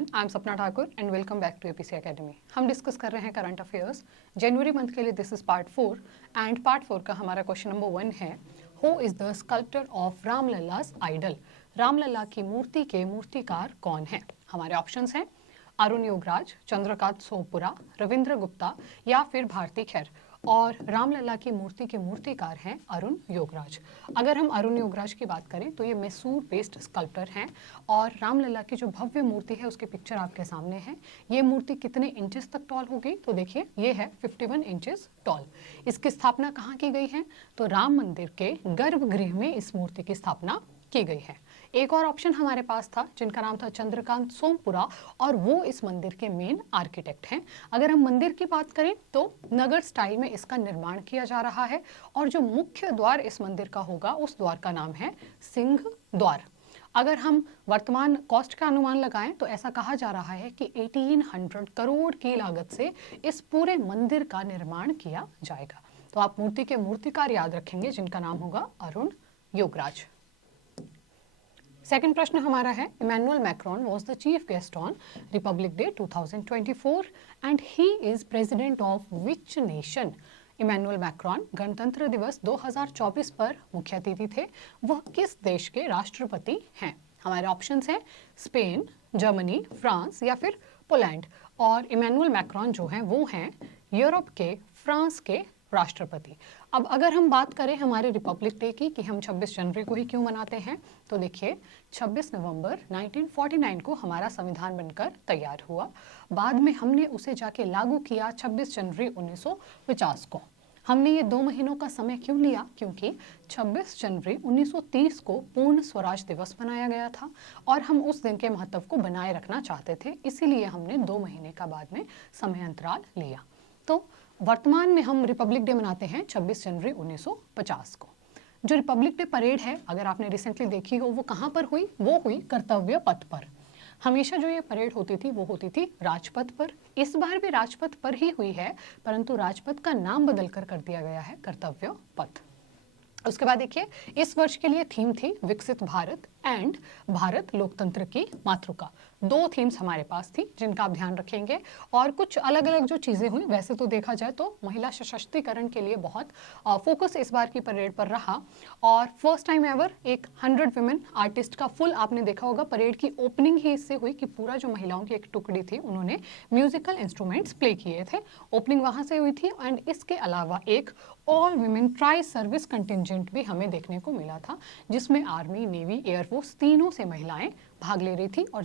Everyone, I am Sapna Thakur and welcome back to APC academy. हम discuss कर रहे हैं करंट अफेयर्स जनवरी मंथ के लिए। This is part 4 and part 4 का हमारा क्वेश्चन नंबर 1 है, who is the sculptor of Ramlala's idol? Ramlala की मूर्ति के मूर्तिकार कौन है? हमारे ऑप्शंस हैं अरुण योगराज, चंद्रकांत सोमपुरा, रविंद्र गुप्ता या फिर भारती खैर। और रामलला की मूर्ति के मूर्तिकार हैं अरुण योगराज। अगर हम अरुण योगराज की बात करें तो ये मैसूर बेस्ड स्कल्प्टर हैं और रामलला की जो भव्य मूर्ति है उसकी पिक्चर आपके सामने है। ये मूर्ति कितने इंचेस तक टॉल होगी? तो देखिए ये है 51 इंचेस टॉल। इसकी स्थापना कहाँ की गई है? तो राम मंदिर के गर्भगृह में इस मूर्ति की स्थापना की गई है। एक और ऑप्शन हमारे पास था जिनका नाम था चंद्रकांत सोमपुरा और वो इस मंदिर के मेन आर्किटेक्ट हैं। अगर हम मंदिर की बात करें तो नगर स्टाइल में इसका निर्माण किया जा रहा है और जो मुख्य द्वार इस मंदिर का होगा उस द्वार का नाम है सिंह द्वार। अगर हम वर्तमान कॉस्ट का अनुमान लगाएं तो ऐसा कहा जा रहा है कि 1800 करोड़ की लागत से इस पूरे मंदिर का निर्माण किया जाएगा। तो आप मूर्ति के मूर्तिकार याद रखेंगे जिनका नाम होगा अरुण योगराज। सेकंड प्रश्न हमारा है, Emmanuel Macron was the chief guest on Republic Day 2024 and he is president of which nation? Emmanuel Macron गणतंत्र दिवस 2024 पर मुख्य अतिथि थे। वह किस देश के राष्ट्रपति हैं? हमारे ऑप्शंस हैं स्पेन, जर्मनी, फ्रांस या फिर पोलैंड। और इमैनुअल मैक्रोन जो हैं वो हैं यूरोप के फ्रांस के राष्ट्रपति। अब अगर हम बात करें हमारे रिपब्लिक डे की कि हम 26 जनवरी को ही क्यों मनाते हैं, तो देखिए 26 नवंबर 1949 को हमारा संविधान बनकर तैयार हुआ। बाद में हमने उसे जाके लागू किया 26 जनवरी 1950 को। हमने ये 2 महीनों का समय क्यों लिया? क्योंकि 26 जनवरी 1930 को पूर्ण स्वराज दिवस मनाया गया था और हम उस दिन के महत्व को बनाए रखना चाहते थे, इसीलिए हमने 2 महीने का बाद में समय अंतराल लिया। तो वर्तमान में हम रिपब्लिक डे मनाते हैं 26 जनवरी 1950 को। जो रिपब्लिक डे परेड है, अगर आपने रिसेंटली देखी हो, वो कहाँ पर हुई? वो हुई कर्तव्य पथ पर। हमेशा जो ये परेड होती थी वो होती थी राजपथ पर। इस बार भी राजपथ पर ही हुई है, परंतु राजपथ का नाम बदलकर कर दिया गया है कर्तव्य पथ। उसके बाद देखिए इस वर्ष के लिए थीम थी विकसित भारत एंड भारत लोकतंत्र की मातृका। 2 थीम्स हमारे पास थी जिनका आप ध्यान रखेंगे। और कुछ अलग अलग जो चीज़ें हुई, वैसे तो देखा जाए तो महिला सशक्तिकरण के लिए बहुत फोकस इस बार की परेड पर रहा। और फर्स्ट टाइम एवर एक 100 वुमेन आर्टिस्ट का फुल आपने देखा होगा। परेड की ओपनिंग ही इससे हुई कि पूरा जो महिलाओं की एक टुकड़ी थी उन्होंने म्यूजिकल इंस्ट्रूमेंट्स प्ले किए थे। ओपनिंग वहाँ से हुई थी। एंड इसके अलावा एक all women tri service contingent भी हमें देखने को मिला था, जिसमें आर्मी, नेवी, एयरफोर्स तीनों से महिलाएं भाग ले रही थी। और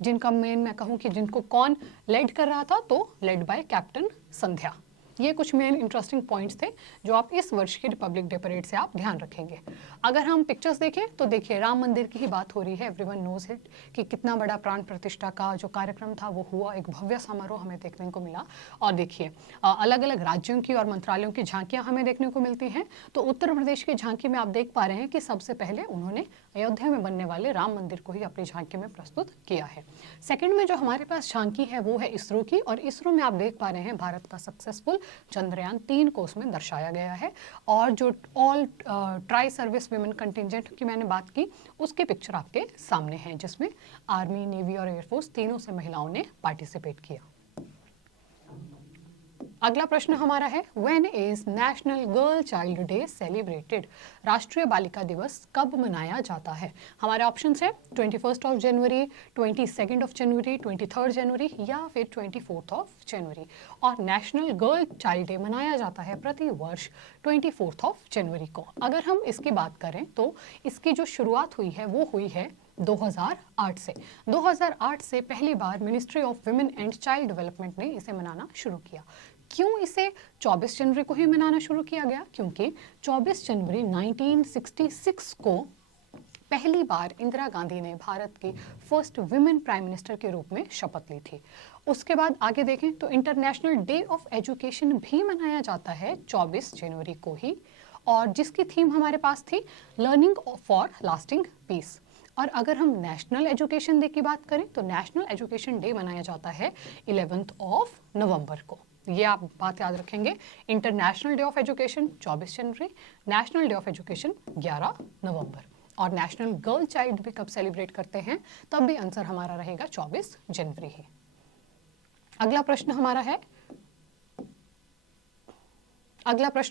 जिनका मेन मैं कहूँ कि जिनको कौन लेड कर रहा था, तो लेड बाय कैप्टन संध्या। ये कुछ मेन इंटरेस्टिंग पॉइंट्स थे जो आप इस वर्ष की रिपब्लिक डे परेड से आप ध्यान रखेंगे। अगर हम पिक्चर्स देखें तो देखिए राम मंदिर की ही बात हो रही है। एवरीवन नोज इट कि कितना बड़ा प्राण प्रतिष्ठा का जो कार्यक्रम था वो हुआ, एक भव्य समारोह हमें देखने को मिला। और देखिए अलग अलग राज्यों की और मंत्रालयों की झांकियां हमें देखने को मिलती हैं। तो उत्तर प्रदेश की झांकी में आप देख पा रहे हैं कि सबसे पहले उन्होंने अयोध्या में बनने वाले राम मंदिर को ही अपनी झांकी में प्रस्तुत किया है। सेकंड में जो हमारे पास झांकी है वो है इसरो की। और इसरो में आप देख पा रहे हैं भारत का सक्सेसफुल चंद्रयान 3 को उसमें दर्शाया गया है। और जो all tri service women contingent की मैंने बात की, उसकी पिक्चर आपके सामने है, जिसमें आर्मी, नेवी और एयरफोर्स तीनों से महिलाओं ने पार्टिसिपेट किया। अगला प्रश्न हमारा है, when is national girl child day celebrated? राष्ट्रीय बालिका दिवस कब मनाया जाता है? हमारे ऑप्शंस है 21 जनवरी, 22 जनवरी, 23 जनवरी या फिर 24 जनवरी। और नेशनल गर्ल चाइल्ड डे मनाया जाता है प्रति वर्ष 24 जनवरी को। अगर हम इसकी बात करें तो इसकी जो शुरुआत हुई है वो हुई है 2008 से। 2008 से पहली बार ministry of women and child development ने इसे मनाना शुरू किया। क्यों इसे 24 जनवरी को ही मनाना शुरू किया गया? क्योंकि 24 जनवरी 1966 को पहली बार इंदिरा गांधी ने भारत की फर्स्ट वुमेन प्राइम मिनिस्टर के रूप में शपथ ली थी। उसके बाद आगे देखें तो इंटरनेशनल डे ऑफ एजुकेशन भी मनाया जाता है 24 जनवरी को ही, और जिसकी थीम हमारे पास थी लर्निंग फॉर लास्टिंग पीस। और अगर हम नेशनल एजुकेशन डे की बात करें तो नेशनल एजुकेशन डे मनाया जाता है 11 नवंबर को। ये आप बात याद रखेंगे, international day of education 24 January, national day of education 11 नवंबर। और नेशनल गर्ल चाइल्ड भी कब सेलिब्रेट करते हैं, तब भी आंसर हमारा रहेगा 24 जनवरी ही। अगला प्रश्न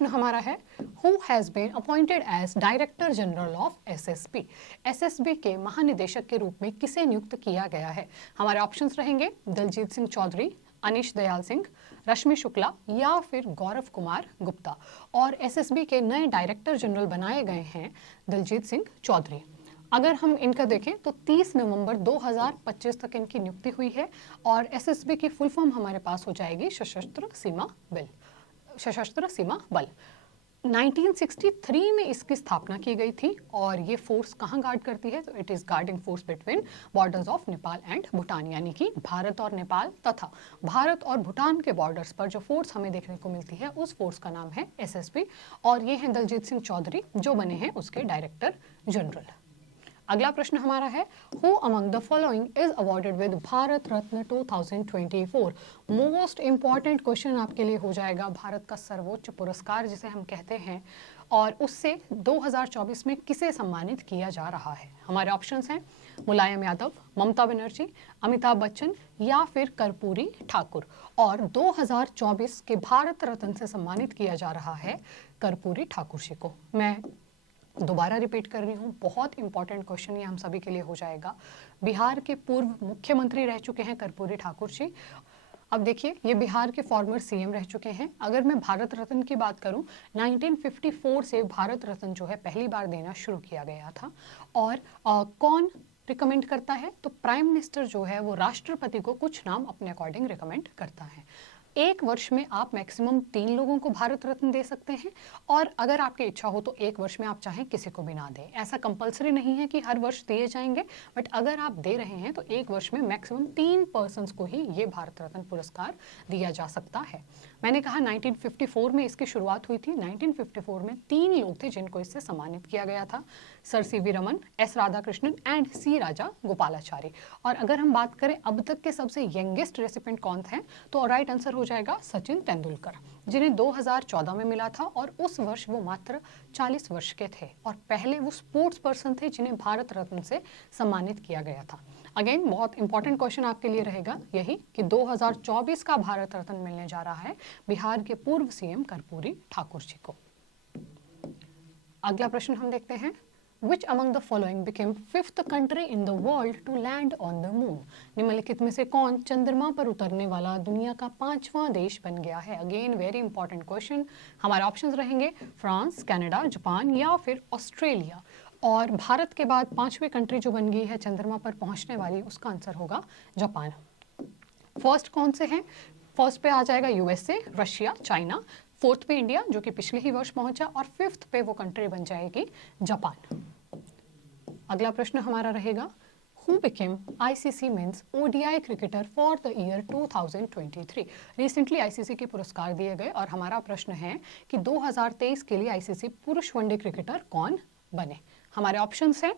हमारा है who has been appointed as director general of SSB. SSB के महानिदेशक के रूप में किसे नियुक्त किया गया है? हमारे ऑप्शंस रहेंगे दलजीत सिंह चौधरी, अनीश दयाल सिंह, रश्मि शुक्ला या फिर गौरव कुमार गुप्ता। और एसएसबी के नए डायरेक्टर जनरल बनाए गए हैं दलजीत सिंह चौधरी। अगर हम इनका देखें तो 30 नवंबर 2025 तक इनकी नियुक्ति हुई है और एसएसबी की फुल फॉर्म हमारे पास हो जाएगी सशस्त्र सीमा बल। 1963 में इसकी स्थापना की गई थी और ये फोर्स कहाँ गार्ड करती है? तो it is guarding force between borders of Nepal and Bhutan, यानी कि भारत और नेपाल तथा भारत और भूटान के बॉर्डर्स पर जो फोर्स हमें देखने को मिलती है उस फोर्स का नाम है एसएसबी और ये हैं दलजीत सिंह चौधरी जो बने हैं उसके डायरेक्टर जनरल। अगला प्रश्न हमारा है who among the following is awarded with Bharat Ratna 2024। Most important question आपके लिए हो जाएगा, भारत का सर्वोच्च पुरस्कार जिसे हम कहते हैं और उससे 2024 में किसे सम्मानित किया जा रहा है? हमारे ऑप्शंस हैं मुलायम यादव, ममता बनर्जी, अमिताभ बच्चन या फिर कर्पूरी ठाकुर। और 2024 के भारत रत्न से सम्मानित किया जा रहा है कर्पूरी ठाकुर जी को। मैं दोबारा रिपीट कर रही हूँ, बहुत इंपॉर्टेंट क्वेश्चन ये हम सभी के लिए हो जाएगा। बिहार के पूर्व मुख्यमंत्री रह चुके हैं कर्पूरी ठाकुर जी। अब देखिए ये बिहार के फॉर्मर सीएम रह चुके हैं। अगर मैं भारत रत्न की बात करूं 1954 से भारत रत्न जो है पहली बार देना शुरू किया गया था और कौन रिकमेंड करता है? तो प्राइम मिनिस्टर जो है वो राष्ट्रपति को कुछ नाम अपने अकॉर्डिंग रिकमेंड करता है। एक वर्ष में आप मैक्सिमम 3 लोगों को भारत रत्न दे सकते हैं और अगर आपकी इच्छा हो तो एक वर्ष में आप चाहें किसी को भी ना दें। ऐसा कंपलसरी नहीं है कि हर वर्ष दिए जाएंगे, बट अगर आप दे रहे हैं तो एक वर्ष में मैक्सिमम 3 पर्सन्स को ही ये भारत रत्न पुरस्कार दिया जा सकता है। मैंने कहा 1954 में इसकी शुरुआत हुई थी। 1954 में 3 लोग थे जिनको इससे सम्मानित किया गया था, sir CV Raman, S Radhakrishnan and C Rajagopalachari. और अगर हम बात करें अब तक के सबसे यंगेस्ट रेसिपेंट कौन थे, तो राइट आंसर हो जाएगा सचिन तेंदुलकर, जिन्हें 2014 में मिला था और उस वर्ष वो मात्र 40 वर्ष के थे और पहले वो स्पोर्ट्स पर्सन थे जिन्हें भारत रत्न से सम्मानित किया गया था। अगेन बहुत इंपॉर्टेंट क्वेश्चन आपके लिए रहेगा यही कि 2024 का भारत रत्न मिलने जा रहा है बिहार के पूर्व सीएम कर्पूरी ठाकुर जी को। अगला प्रश्न हम देखते हैं Which among the following became 5th country in the world to land on the moon? निम्नलिखित में से कौन चंद्रमा पर उतरने वाला दुनिया का 5वां देश बन गया है? Again very important question. हमारे ऑप्शंस रहेंगे फ्रांस, कनाडा, जापान या फिर ऑस्ट्रेलिया। और भारत के बाद 5वीं कंट्री जो बन गई है चंद्रमा पर पहुंचने वाली, उसका आंसर होगा जापान। फर्स्ट कौन से हैं? फर्स्ट पे आ जाएगा यूएसए, रशिया, चाइना। 4th पे इंडिया जो कि पिछले ही वर्ष पहुंचा और 5th पे वो कंट्री बन जाएगी जापान। अगला प्रश्न हमारा रहेगा Who became ICC men's ODI cricketer for the year 2023? Recently ICC के पुरस्कार दिए गए और हमारा प्रश्न है कि 2023 के लिए आईसीसी पुरुष वनडे क्रिकेटर कौन बने? हमारे ऑप्शंस हैं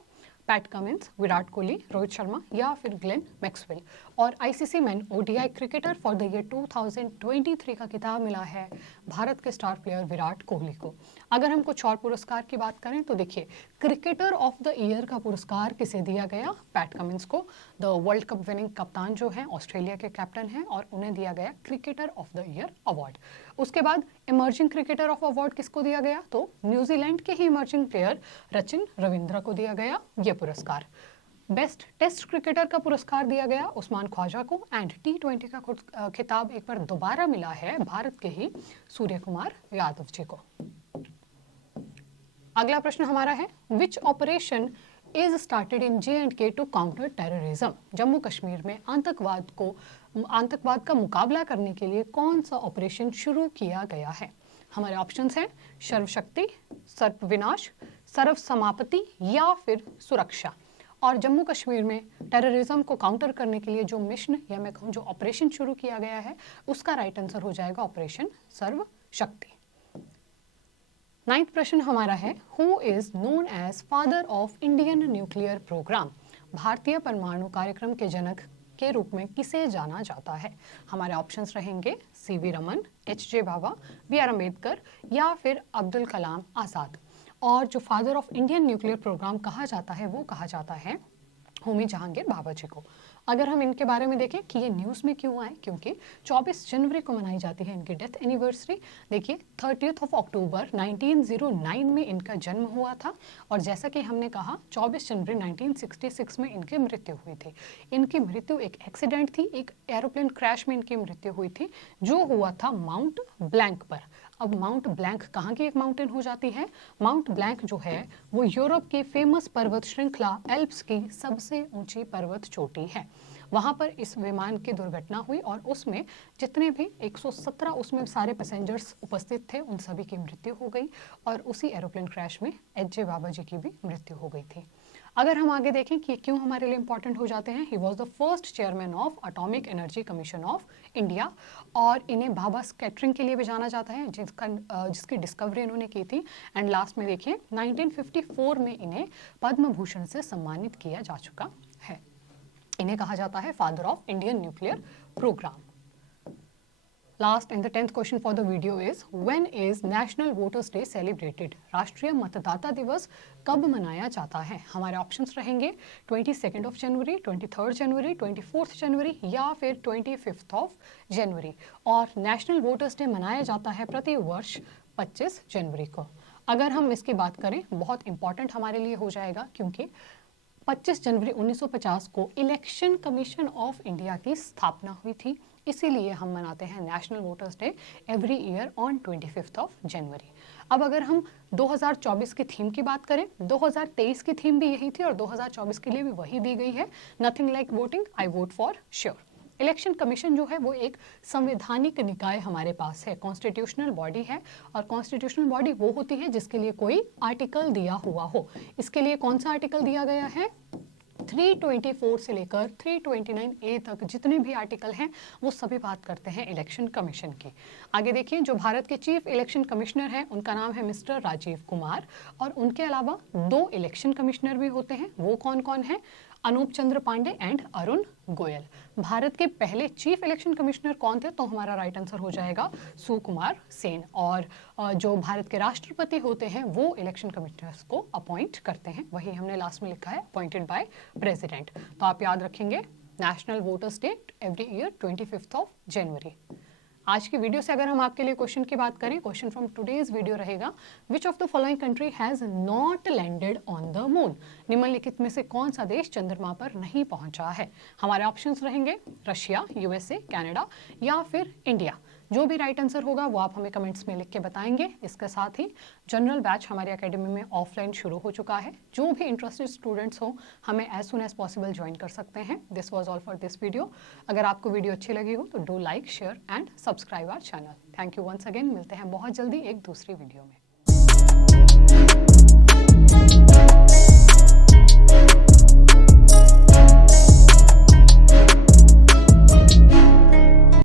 पैट कमिंस, विराट कोहली, रोहित शर्मा या फिर ग्लेन मैक्सवेल। और ICC man ODI cricketer for the year 2023 का खिताब मिला है भारत के स्टार प्लेयर विराट कोहली को। अगर हम कुछ और पुरस्कार की बात करें तो देखिए क्रिकेटर ऑफ द ईयर का पुरस्कार किसे दिया गया? पैट कमिंस को। द वर्ल्ड कप विनिंग कप्तान जो है ऑस्ट्रेलिया के कैप्टन हैं और उन्हें दिया गया cricketer of the year award. उसके बाद इमर्जिंग क्रिकेटर ऑफ अवार्ड किसको दिया गया? तो न्यूजीलैंड के ही इमर्जिंग प्लेयर रचिन रविंद्र को दिया गया ये पुरस्कार। बेस्ट टेस्ट क्रिकेटर का पुरस्कार दिया गया उस्मान ख्वाजा को एंड T20 का खिताब एक बार दोबारा मिला है भारत के ही सूर्य कुमार यादव जी को। अगला प्रश्न हमारा है which operation is started in J&K to counter terrorism? Jammu Kashmir में आतंकवाद का मुकाबला करने के लिए कौन सा ऑपरेशन शुरू किया गया है? हमारे ऑप्शंस हैं सर्वशक्ति, सर्व विनाश, सर्व समाप्ति या फिर सुरक्षा। और जम्मू कश्मीर में टेररिज्म को काउंटर करने के लिए जो मिशन या मैं कहूँ जो ऑपरेशन शुरू किया गया है उसका राइट आंसर हो जाएगा ऑपरेशन सर्व शक्ति। 9th प्रश्न हमारा है who is known as father of Indian nuclear programme? भारतीय परमाणु कार्यक्रम के जनक के रूप में किसे जाना जाता है? हमारे ऑप्शंस रहेंगे C V Raman, H J Bhabha, B R Ambedkar या फिर अब्दुल कलाम आज़ाद। और जो father of Indian nuclear programme कहा जाता है वो कहा जाता है होमी जहांगीर बाबा जी को। अगर हम इनके बारे में देखें कि ये न्यूज़ में क्यों आए, क्योंकि 24 जनवरी को मनाई जाती है इनकी डेथ एनिवर्सरी। देखिए 30 अक्टूबर 1909 में इनका जन्म हुआ था और जैसा कि हमने कहा 24 जनवरी 1966 में इनकी मृत्यु हुई थी। इनकी मृत्यु एक एक्सीडेंट थी, एक एरोप्लेन क्रैश में इनकी मृत्यु हुई थी जो हुआ था माउंट ब्लैंक पर। अब माउंट ब्लैंक कहाँ की एक माउंटेन हो जाती है? माउंट ब्लैंक जो है वो यूरोप की फेमस पर्वत श्रृंखला एल्प्स की सबसे ऊंची पर्वत चोटी है। वहाँ पर इस विमान की दुर्घटना हुई और उसमें जितने भी 117 उसमें सारे पैसेंजर्स उपस्थित थे उन सभी की मृत्यु हो गई और उसी एरोप्लेन क्रैश में एच.जे. बाबा जी की भी मृत्यु हो गई थी। अगर हम आगे देखें कि क्यों हमारे लिए इंपॉर्टेंट हो जाते हैं, he was the first chairman of atomic energy commission of India और इन्हें बाबा स्कैटरिंग के लिए भी जाना जाता है जिसकी डिस्कवरी इन्होंने की थी। एंड लास्ट में देखिए 1954 में इन्हें पद्म भूषण से सम्मानित किया जा चुका है। इन्हें कहा जाता है father of Indian nuclear programme. Last and the 10th question for the video is when is National Voters Day celebrated? राष्ट्रीय मतदाता दिवस कब मनाया जाता है? हमारे ऑप्शंस रहेंगे 22 जनवरी, 23 जनवरी, 24 जनवरी या फिर 25 जनवरी। और नेशनल वोटर्स डे मनाया जाता है प्रति वर्ष 25 जनवरी को। अगर हम इसकी बात करें बहुत इंपॉर्टेंट हमारे लिए हो जाएगा क्योंकि 25 जनवरी 1950 को इलेक्शन कमीशन ऑफ इंडिया की स्थापना हुई थी, इसीलिए हम मनाते हैं national voters day every year on 25 जनवरी। अब अगर हम 2024 की थीम की बात करें, 2023 की थीम भी यही थी और 2024 के लिए भी वही दी गई है, nothing like voting, I vote for sure. Election commission जो है वो एक संवैधानिक निकाय हमारे पास है, कॉन्स्टिट्यूशनल बॉडी है और कॉन्स्टिट्यूशनल बॉडी वो होती है जिसके लिए कोई आर्टिकल दिया हुआ हो। इसके लिए कौन सा आर्टिकल दिया गया है? 324 से लेकर 329A तक जितने भी आर्टिकल हैं वो सभी बात करते हैं इलेक्शन कमीशन की। आगे देखिए जो भारत के चीफ इलेक्शन कमिश्नर हैं उनका नाम है मिस्टर राजीव कुमार और उनके अलावा 2 इलेक्शन कमिश्नर भी होते हैं। वो कौन कौन है? अनूप चंद्र पांडे एंड अरुण गोयल। भारत के पहले चीफ इलेक्शन कमिश्नर कौन थे? तो हमारा राइट आंसर हो जाएगा सुकुमार सेन। और जो भारत के राष्ट्रपति होते हैं वो इलेक्शन कमिश्नर्स को अपॉइंट करते हैं, वही हमने लास्ट में लिखा है अपॉइंटेड बाय प्रेसिडेंट। तो आप याद रखेंगे national voters day every year 25 जनवरी। आज की वीडियो से अगर हम आपके लिए क्वेश्चन की बात करें, क्वेश्चन फ्रॉम टुडेज वीडियो रहेगा which of the following country has not landed on the moon? निम्नलिखित में से कौन सा देश चंद्रमा पर नहीं पहुंचा है? हमारे ऑप्शंस रहेंगे रशिया, यूएसए, कनाडा या फिर इंडिया। जो भी राइट आंसर होगा वो आप हमें कमेंट्स में लिख के बताएंगे। इसके साथ ही जनरल बैच हमारी एकेडमी में ऑफलाइन शुरू हो चुका है। जो भी इंटरेस्टेड स्टूडेंट्स हो हमें as soon as possible join कर सकते हैं। This was all for this video. अगर आपको वीडियो अच्छी लगी हो तो do like, share and subscribe our channel. Thank you once again. मिलते हैं बहुत जल्दी एक दूसरी वीडियो में।